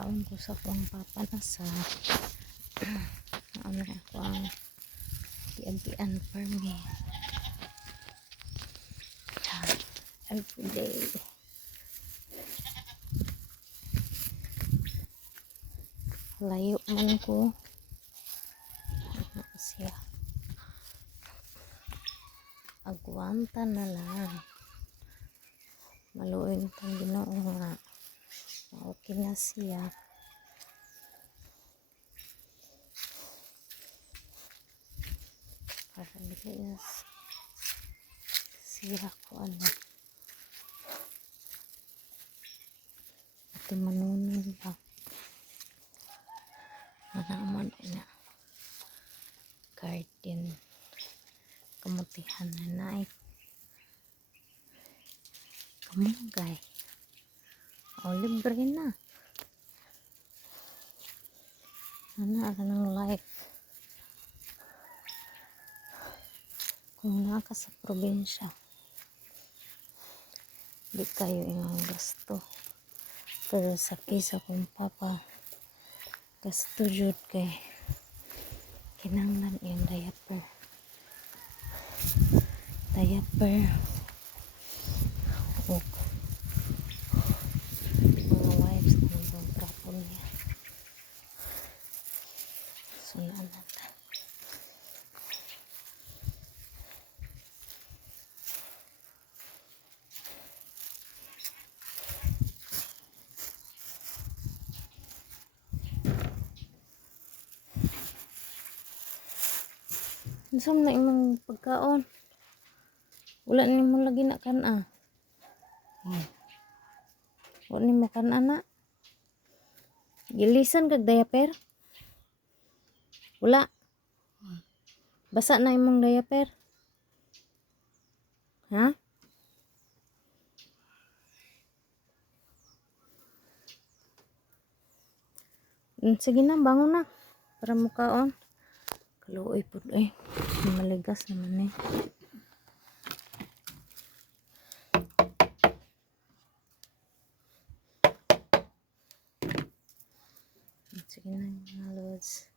kaon ko sa akong papa na sa ano ako ang tian-tian for me everyday. Layo man ko siya, agwanta na lang, maluin pang Ginoo nga okay na siya. Para bilis siya ko ano ati manunin ba naman na garden kamutihan na naik kamunggay o libre na ana ka ng life kung naka sa probinsya di kayo ingang gasto, pero sa kisa kong papa gasto jud kay kinanglan yung diaper o mga wipes kung ibang trapo niya. So naman saan na imong pagkaon, wala ni mo lagi na kana wala ni mo kana na gilisan kag diaper, wala basa na imong diaper ha. Sige na, bangon na para mukaon. Kaluoy po maligas naman eh. Sige na mga lods.